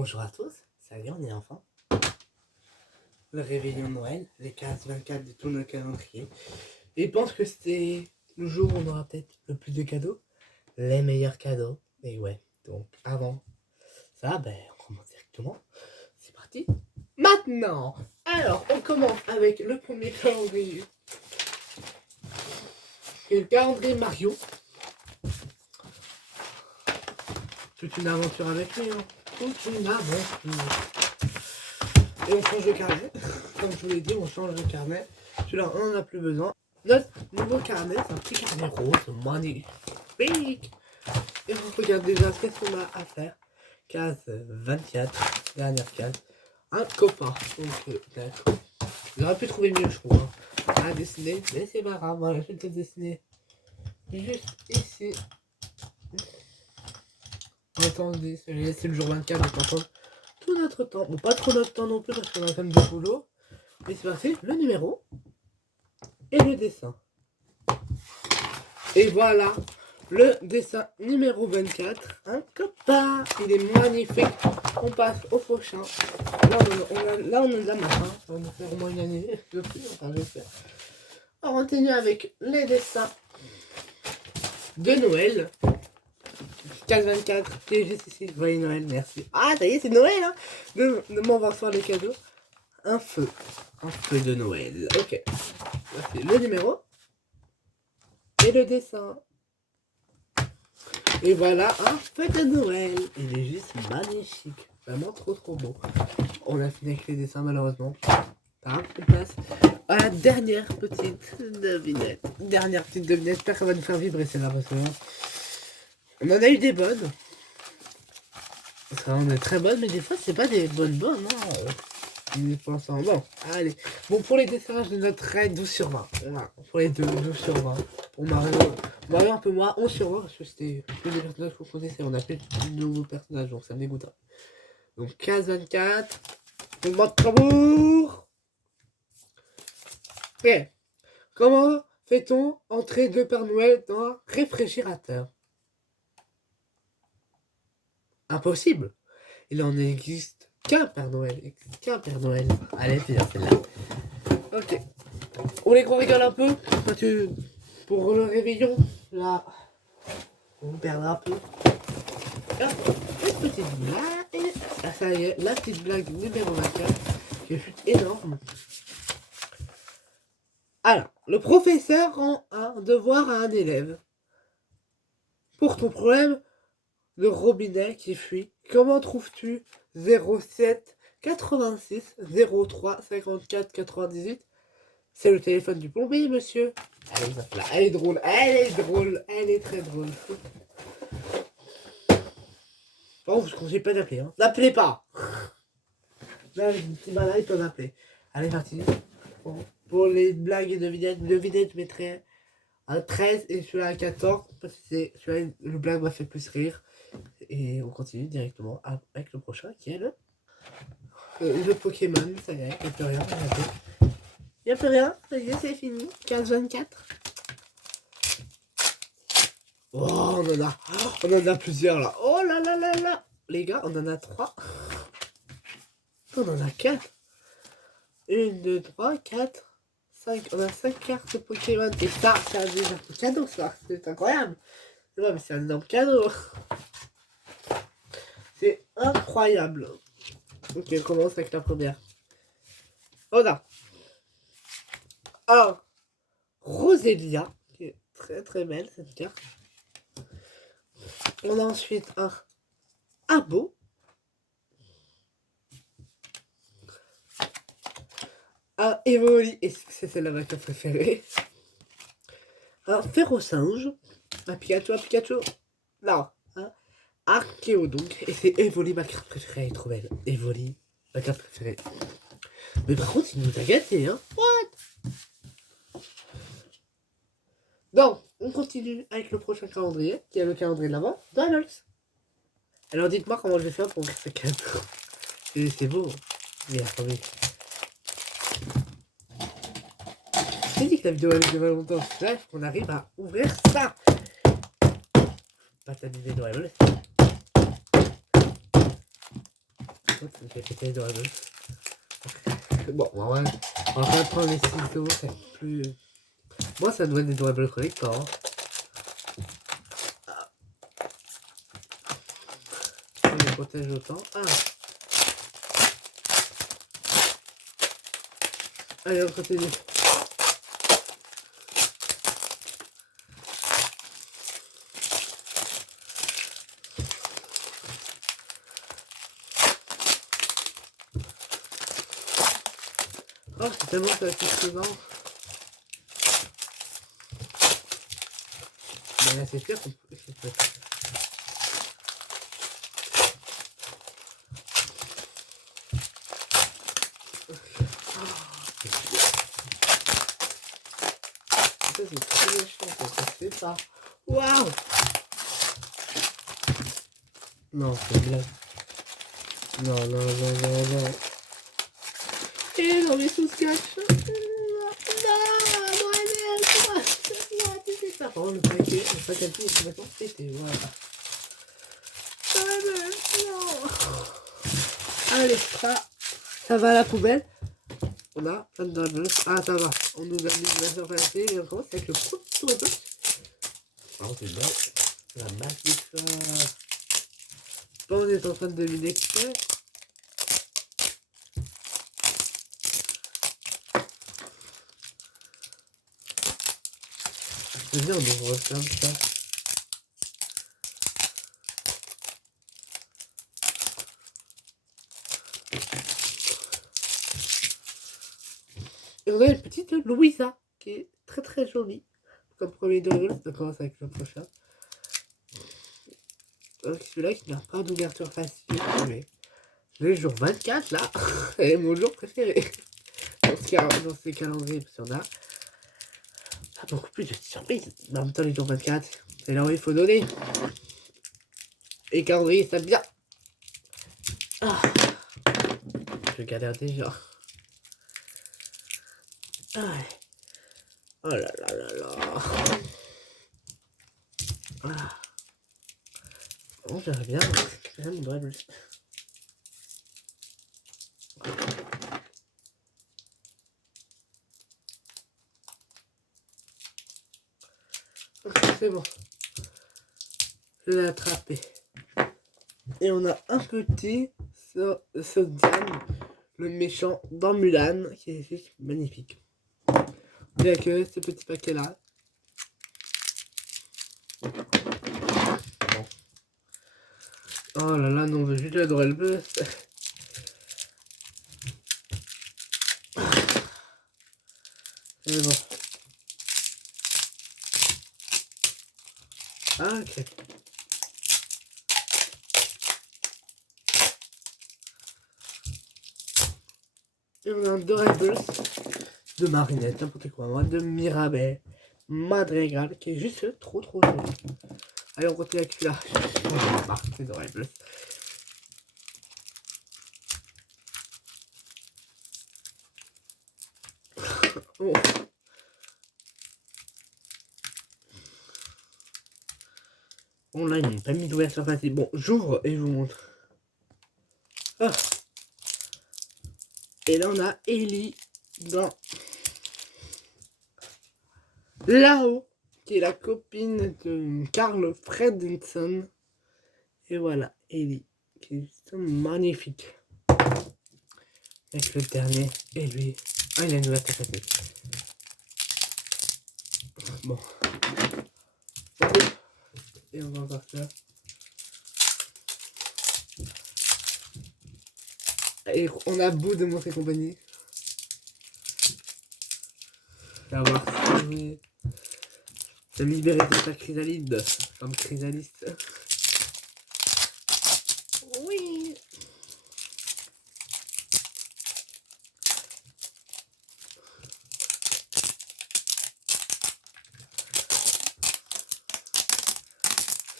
Bonjour à tous, ça y est, on est enfin. Le réveillon de Noël, les 15-24 de tout notre calendrier. Et je pense que c'est le jour où on aura peut-être le plus de cadeaux, les meilleurs cadeaux. Et ouais, donc avant ça, on commence directement. C'est parti. Maintenant, alors on commence avec le premier calendrier. Et le calendrier Mario. Toute une aventure avec lui, hein. Toute une aventure. Et on change de carnet. Comme je vous l'ai dit, on change de carnet. Celui-là, on n'en a plus besoin. Notre nouveau carnet, c'est un petit carnet rose, magnifique. Et on regarde déjà qu'est-ce qu'on a à faire. Case 24, dernière case. Un copain. Donc, d'accord. J'aurais pu trouver mieux, je trouve, hein, à dessiner. Mais c'est pas grave, voilà, je vais te dessiner juste ici. Attendez, c'est le jour 24, donc on prend tout notre temps. Bon, pas trop notre temps non plus parce qu'on a quand même du boulot. Mais c'est parti, le numéro et le dessin. Et voilà, le dessin numéro 24. Un copain, il est magnifique. On passe au prochain. Là, on a de la main. Hein. Ça va nous faire au moins une année de plus. Enfin, j'espère. Alors, on continue avec les dessins de Noël. 15-24, qui est juste ici. Joyeux Noël, merci. Ah, ça y est, c'est Noël, hein. Demain, on va recevoir les cadeaux. Un feu de Noël. Ok. Voici le numéro. Et le dessin. Et voilà un feu de Noël. Il est juste magnifique. Vraiment trop beau. On a fini avec les dessins malheureusement. On passe à la dernière petite devinette. J'espère qu'elle va nous faire vibrer celle-là parce que on en a eu des bonnes. On est très bonnes, mais des fois c'est pas des bonnes hein. Pour l'instant, bon, allez. Bon, pour les dessins, je noterai 12 sur 20. Voilà, pour les deux, 12 sur 20. Pour Mario un peu moins, 11 sur 20, parce que c'était plus des personnages qu'on connaissait. On a fait de nouveaux personnages, donc ça me dégoûte. Donc 15-24. On demande tambour. Ok. Comment fait-on entrer le Père Noël dans un réfrigérateur? Impossible. Il en existe qu'un Père Noël. Allez, c'est bien celle-là. Ok. On les qu'on rigole un peu. Pour le réveillon, là, on perdra un peu. Hop, une petite blague. Ah, ça y est, la petite blague numéro 24, qui est énorme. Alors, le professeur rend un devoir à un élève. Pour ton problème de robinet qui fuit, comment trouves-tu 07 86 03 54 98? C'est le téléphone du plombier, monsieur. Elle est drôle, elle est très drôle. Oh, je ne conseille pas d'appeler, hein. N'appelez pas. Là, les petits malins, ils peuvent appeler. Allez, parti. Bon, pour les blagues et devinettes, je mettrai un 13 et celui-là à 14. Parce que c'est celui-là, le blague m'a fait plus rire. Et on continue directement avec le prochain qui est le Pokémon. Ça y est, il n'y a plus rien. Il n'y a plus rien, ça y est, c'est fini. 15-24. Oh, on en a plusieurs là. Oh là là là là. Les gars, on en a 3. On en a 4. 1, 2, 3, 4, 5. On a 5 cartes Pokémon. Et ça, c'est un énorme cadeau, ça. C'est incroyable. Ouais, mais c'est un énorme cadeau. C'est incroyable. Ok, on commence avec la première. On a un Rosélia, qui est très très belle cette carte. On a ensuite un Abo. Un Evoli, et c'est celle-là ma carte préférée. Un Ferrosinge. Un Pikachu. Non, un Archéodonc. Et c'est Evoli, ma carte préférée, elle est trop belle. Evoli, ma carte préférée. Mais par contre, il nous a gâtés, hein. What? Donc, on continue avec le prochain calendrier, qui est le calendrier de l'avant, Donald. Alors dites-moi comment je vais faire pour ouvrir ce cadeau. C'est beau. Mais attendez. J'ai dit que la vidéo allait durer longtemps. Bref, on arrive à ouvrir ça. Pas t'amuser Noël. J'ai pété les doigts. Bon, on va pas prendre les ciseaux, c'est plus... Moi, ça doit être des Durable Collector. Hein. On les protège autant. Ah. Allez, on continue. Oh, c'est tellement que la petite devant. Mais là, c'est clair qu'on peut... C'est très méchant quand ça fait ça. Waouh! Non, c'est une blague. Non, non, non, non, non. Et dans les sous-sketch. Non, tu fais ça. Oh, le paquet est complètement pété, voilà. Non. Allez, ça va à la poubelle. On a plein de doubles. Ah, ça va. On nous a mis la surface et on commence avec le premier double. Oh, c'est bien. La magique. Bon, on est en train de deviner qui c'est. C'est bien, on ouvre plein de ça. Et on a une petite Louisa qui est très très jolie. Comme premier double, on commence avec le prochain. Donc celui-là qui n'a pas d'ouverture facile, mais le jour 24 là, c'est mon jour préféré. Dans ces calendriers, parce qu'on a pas beaucoup plus de surprises. Mais en même temps, les jours 24, c'est là où il faut donner. Et calendrier, ça bien. Ah, je galère déjà. Ah, oh là là là là. Ah. Bon, j'aimerais bien récupérer mon double. C'est bon. Je l'ai attrapé. Et on a un petit Sodian, le méchant dans Mulan, qui est juste magnifique. Il n'y a que ce petit paquet là. Bon. Oh là là, non, je vais adorer le buzz. C'est bon. Ah, ok. Et on a un Dorables de Marinette, n'importe quoi, moi, de Mirabelle, Madrigal, qui est juste trop trop joli. Allez, on continue avec celui-là. Je marque, c'est Dorables. Oh. Bon, là, il n'est pas mis d'ouverture facile. Bon, j'ouvre et je vous montre. Ah. Et là, on a Ellie dans là-haut, qui est la copine de Carl Fredrickson. Et voilà, Ellie, qui est juste magnifique. Avec le dernier, et lui. Ah, il a une ouverture facile. Bon. Et on va voir ça. Et on a beau de montrer compagnie. On va voir si ça me libérer de sa chrysalide. Comme chrysaliste. Oui.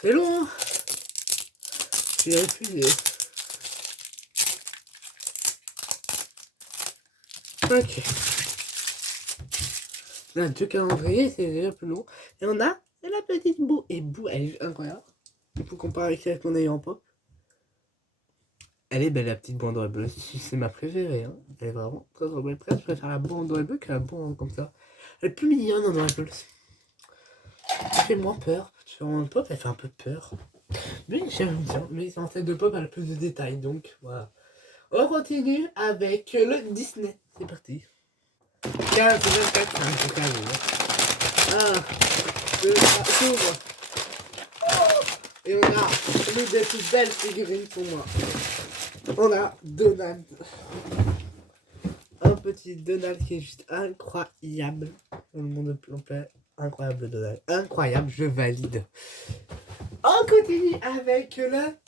C'est long, hein. Je suis épuisé. Ok. On a deux calendriers, c'est déjà plus long. Et on a la petite Boue. Et Boue, elle est incroyable. Il faut comparer avec celle qu'on a eu en pop. Elle est belle la petite banderole bleue, c'est ma préférée. Hein. Elle est vraiment très très belle. Presque je préfère la banderole bleue que la banderole comme ça. Elle est plus mignonne en noir et bleu. Elle fait moins peur. Sur Pop, elle fait un peu peur. Mais j'aime bien. Mais en tête de Pop, elle a plus de détails. Donc voilà. On continue avec le Disney. C'est parti. 15, 24, c'est calme. Ah, 2, 3, s'ouvre. Et on a l'une des plus belles figurines pour moi. On a Donald. Un petit Donald qui est juste incroyable. Dans le monde complet. Incroyable Donald. Incroyable, je valide. On continue avec le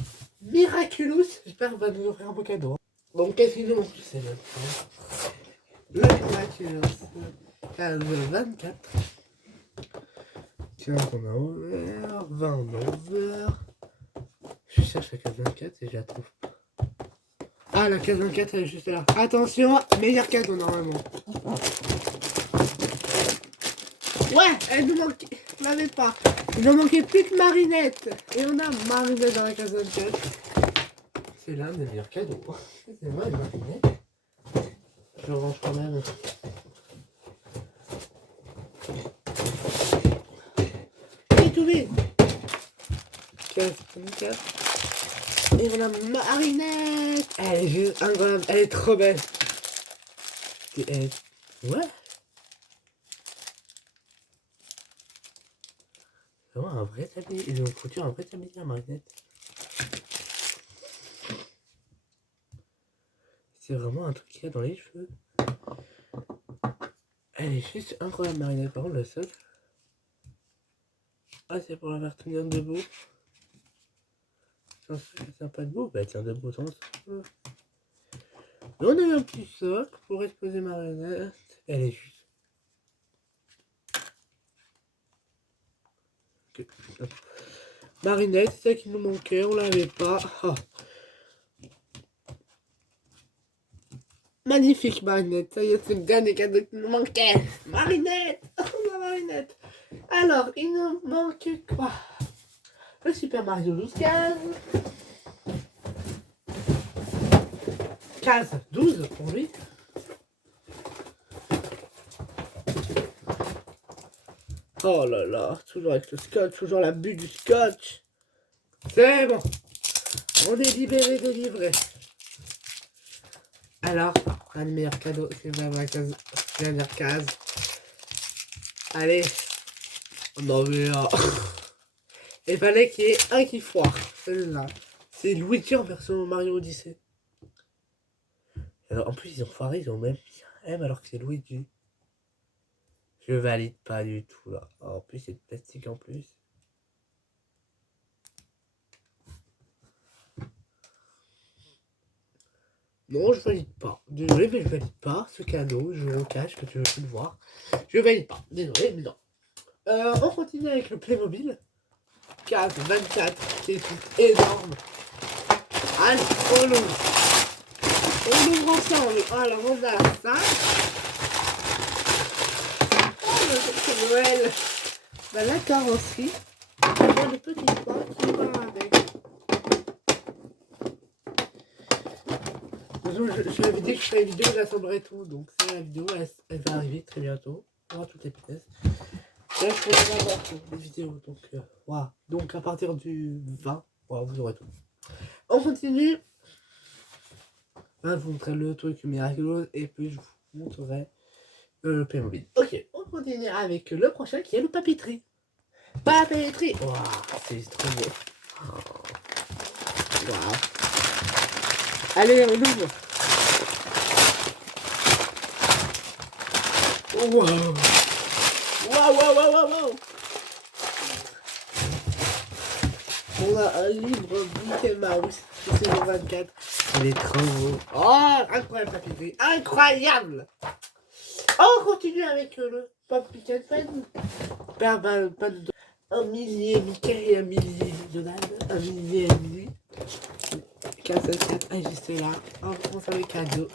Miraculous. J'espère qu'on va nous offrir un beau cadeau. Donc qu'est-ce qu'il nous manque? Je sais même pas. Le Miraculous. 15, 24. 15 on a ouvert. 20 on a ouvert. Je cherche la case 24 et je la trouve pas. Ah, la case 24 elle est juste là. Attention, meilleur cadeau normalement. Ouais, elle nous manquait. On l'avait pas. Il nous manquait plus que Marinette. Et on a Marinette dans la case 24. C'est l'un des meilleurs cadeaux. C'est vrai, Marinette. Je range quand même. Et tout vite. 15, 24. Et on a Marinette. Elle est juste incroyable. Elle est trop belle. Ouais. C'est vraiment un vrai tablier. Ils ont foutu un vrai tablier à Marinette. C'est vraiment un truc qu'il y a dans les cheveux. Elle est juste incroyable, Marinette. Par contre, le seul. Ah, c'est pour la faire tenir debout. Ça tient pas debout. Bah, elle tient debout tant que on a eu un petit socle pour exposer Marinette. Elle est juste. Okay. Marinette, c'est ça qui nous manquait, on l'avait pas. Oh. Magnifique Marinette, ça y est, c'est le dernier cadeau qui nous manquait. Marinette, oh, Marinette. Alors, il nous manque quoi? Le Super Mario 12 15. 15, 12 pour lui. Oh là là, toujours avec le scotch, toujours la bulle du scotch. C'est bon. On est libéré, délivré. Alors, un des meilleurs cadeaux, c'est vraiment la case, dernière case. Allez, on en veut un. Il fallait qu'il y ait un qui foire. Celui-là. C'est Luigi en version Mario Odyssey. Alors, en plus, ils ont foiré, ils ont même mis un M alors que c'est Luigi. Je valide pas du tout là. Oh, en plus, c'est de plastique en plus. Non, je valide pas. Désolé, mais je valide pas ce cadeau. Je le cache que tu veux plus le voir. Je valide pas. Désolé, mais non. On continue avec le Playmobil. 4, 24, qui est tout énorme. Allez, on l'ouvre. On l'ouvre ensemble. Alors, on a ça. Oh, c'est Noël. Bah, la carrosserie. Il y a le petit point qui va avec. Je l'avais dit que je ferais une vidéo d'assembler tout, donc ça, la vidéo elle va arriver très bientôt. On aura toutes les pièces. Là je pourrais avoir toutes les vidéos, donc voilà. Donc à partir du 20, voilà, vous aurez tout. On continue. Là, je vous montrerai le truc miraculeux et puis je vous montrerai le Playmobil. Ok, on continue avec le prochain qui est le papeterie. Papeterie. Waouh, c'est trop beau. Waouh. Allez, on ouvre. Waouh. Waouh, waouh, waouh, waouh, waouh. On a un livre Mickey Mouse, saison 24. Il est trop beau. Oh, incroyable papeterie. Incroyable. On continue avec le Pop Mickey Pen. Pas de... Un millier Mickey et un millier Donald. Un millier et un millier. 4, 4, juste là. On commence avec cadeau.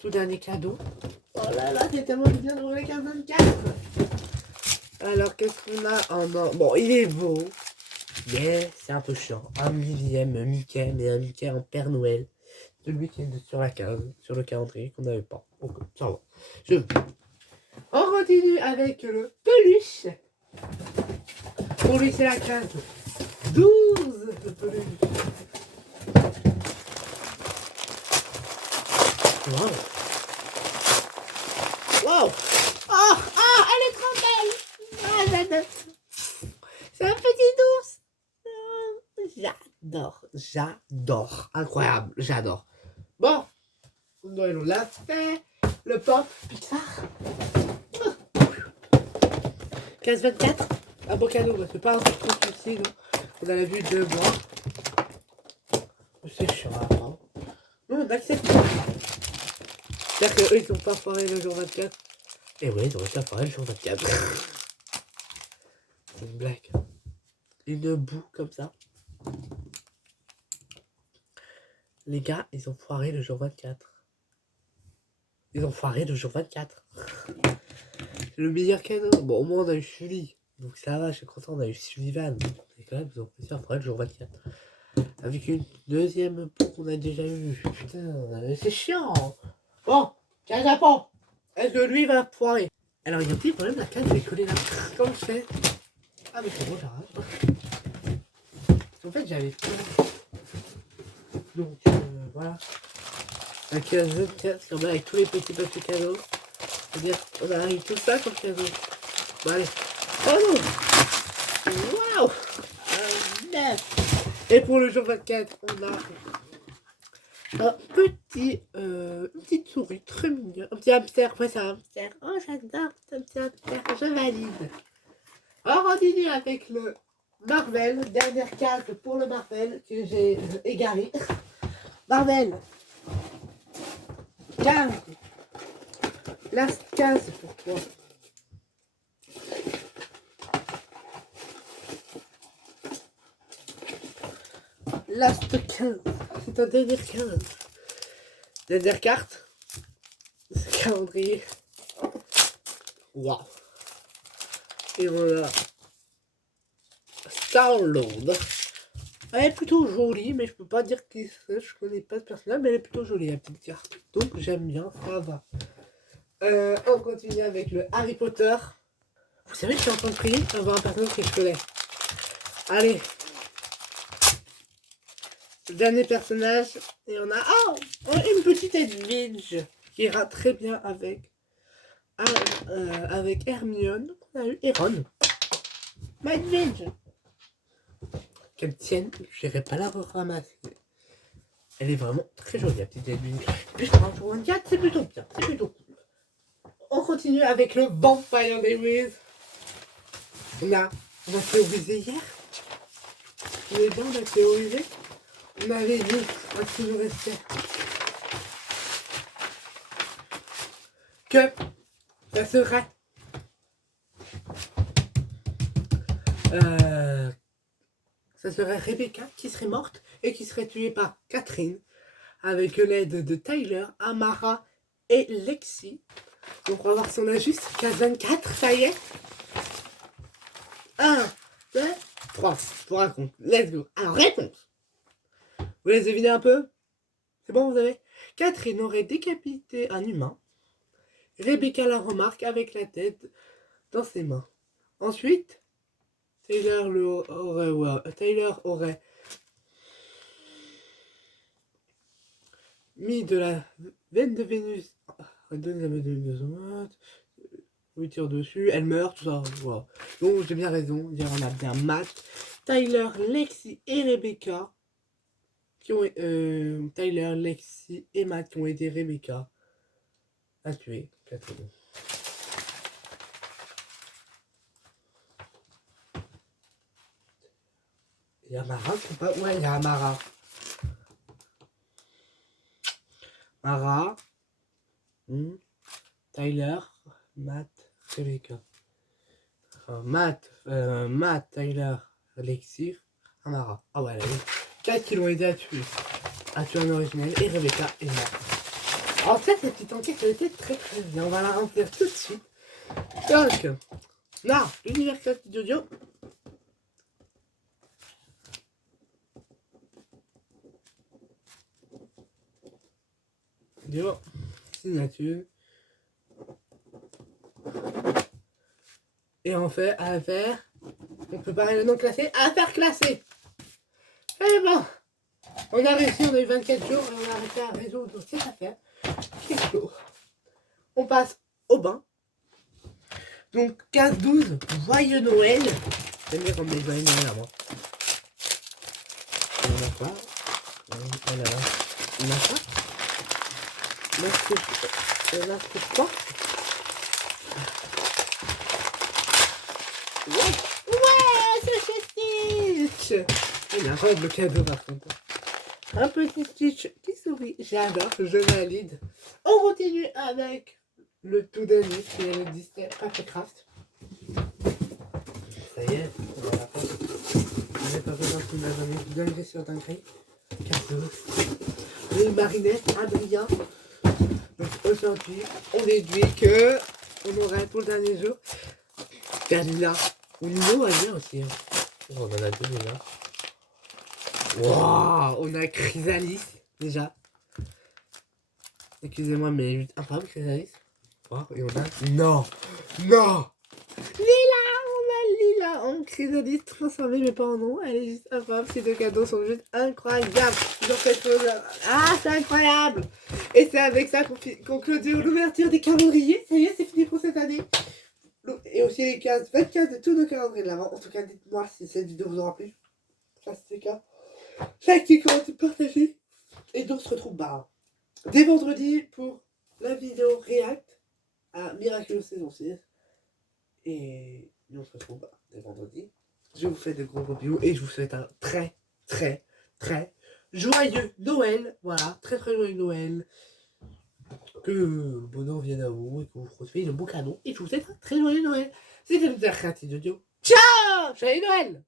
Tout dernier cadeau. Oh là là, c'est tellement bien d'ouvrir les 44. Alors, qu'est-ce qu'on a en or? Bon, il est beau. Mais c'est un peu chiant. Un millième Mickey, mais un Mickey en Père Noël. Celui qui est sur la case, sur le calendrier qu'on n'avait pas. Donc, ça va. On continue avec le peluche. Pour lui, c'est la case 12 de peluche. Wow. Wow. Oh, oh, elle est trop belle. Ah, j'adore. C'est un petit ours. J'adore. Incroyable, j'adore. Bon, Noël, on l'a fait. Le pop Pixar. 15-24. Un beau cadeau, c'est pas un truc trop difficile. On a la vue de bois. C'est chiant à apprendre. Non, on accepte. C'est-à-dire qu'eux, ils ont pas foiré le jour 24. Et oui, ils ont réussi à foirer le jour 24. C'est une blague. Une boue comme ça. Les gars, ils ont foiré le jour 24. Ils ont foiré le jour 24. C'est le meilleur cadeau. Bon, au moins, on a eu Sully. Donc ça va, je suis content, on a eu Sullivan. Et quand même, ils ont réussi à foirer le jour 24. Avec une deuxième boue qu'on a déjà eu. Putain, c'est chiant. Bon, Japon. Est-ce que lui va foirer? Alors, il y a un petit problème, la case est collée là. Comment je fais? Ah, mais c'est bon, j'arrache. En fait, j'avais peur. Donc, voilà. La case 24, quand même, avec tous les petits papiers cadeaux. C'est-à-dire, on a arrivé tout ça comme cadeau. Bon, allez. Oh non! Waouh! Et pour le jour 24, on a un petit, une petite souris très mignonne. Un petit hamster, ouais, c'est un hamster. Oh, j'adore ce petit hamster, je valide. On continue avec le Marvel, dernière case pour le Marvel que j'ai égaré. Marvel, 15. Last case pour toi. Last 15. C'est un dernier 15. Dernière carte. C'est calendrier. Waouh. Et voilà. Star-Lord. Elle est plutôt jolie, mais je peux pas dire qui c'est. Je connais pas ce personnage, mais elle est plutôt jolie, la petite carte. Donc j'aime bien, ça va. On continue avec le Harry Potter. Vous savez, je suis en train de prier pour avoir un personnage que je connais. Allez. Le dernier personnage. Et on a une petite Edwidge qui ira très bien avec Hermione. On a eu Ron. Ma Edwidge. Qu'elle tienne, je n'irai pas la ramasser. Elle est vraiment très jolie, la petite Edwidge. Puis je prends un jour 24, c'est plutôt bien, c'est plutôt cool. On continue avec le Vampire Lewis. On a théorisé hier. On est bien, on a théorisé. On avait dit ce qu'il nous restait. Que ça serait Rebecca qui serait morte et qui serait tuée par Catherine avec l'aide de Tyler, Amara et Lexi. Donc on va voir si on a juste 15-24, ça y est. 1, 2, 3. Je vous raconte. Let's go. Alors réponse. Vous les devinez un peu? C'est bon, vous avez? Catherine aurait décapité un humain. Rebecca la remarque avec la tête dans ses mains. Ensuite, Tyler aurait mis de la veine de Vénus. Oui, tire dessus, elle meurt, tout ça. Voilà. Donc j'ai bien raison. On a bien Matt, Tyler, Lexi et Rebecca. Tyler, Lexi et Matt qui ont aidé Rebecca à tuer Catherine. Il y a Mara, c'est pas. Ouais, il y a Mara. Mara, Tyler, Matt, Rebecca. Matt, Tyler, Lexi, Amara. Ah ouais, elle a eu 4 qui l'ont aidé à tuer un originel et Rebecca est morte. En fait, cette petite enquête elle était très très bien. On va la remplir tout de suite. Donc, là, l'univers classique d'audio. Dur. Signature. Et on fait affaire. On peut parler le nom classé. Affaire classée. Et bon. On a réussi, on a eu 24 jours et on a réussi à résoudre cette affaire. Qui clos. On passe au bain. Donc 15-12, joyeux Noël. J'aime bien comme des joyeux Noël à moi. On a quoi? On a là. On a quoi? Là, c'est quoi? Ouais, c'est chez Stitch. Il a un le cadeau par contre. Un petit Stitch qui sourit. J'adore, je valide. On continue avec le tout dernier qui est le Disney Papercraft. Ça y est, on va la faire. On n'est pas besoin de la journée. Dinguerie sur dinguerie. Cadeau. Les marinettes, Adrien. Donc aujourd'hui, on déduit que on aurait pour le dernier jour Dalila. Ou Nino à dire aussi. Hein. On en a deux déjà. Waouh, on a Chrysalis déjà. Excusez-moi, mais juste incroyable Chrysalis. Wow, et on a. Non! Non! Lila! On a Lila en Chrysalis transformée, mais pas en nom. Elle est juste incroyable. Ces deux cadeaux sont juste incroyables. Ils ont fait chose. Ah, c'est incroyable! Et c'est avec ça qu'on clôture l'ouverture des calendriers. Ça y est, c'est fini pour cette année. Et aussi les 24 de tous nos calendriers de l'avant. En tout cas, dites-moi si cette vidéo vous aura plu. Ça, c'est le cas. Likez, commentez, partagez. Et donc, on se retrouve dès vendredi pour la vidéo React à Miraculous saison 6. Et nous, on se retrouve dès vendredi. Je vous fais de gros bisous et je vous souhaite un très, très, très joyeux Noël. Voilà, très, très joyeux Noël. Que le bonheur vienne à vous et que vous recevez de beaux cadeaux. Et je vous souhaite un très joyeux Noël. C'était le Créatif de Dio. Ciao! Joyeux Noël!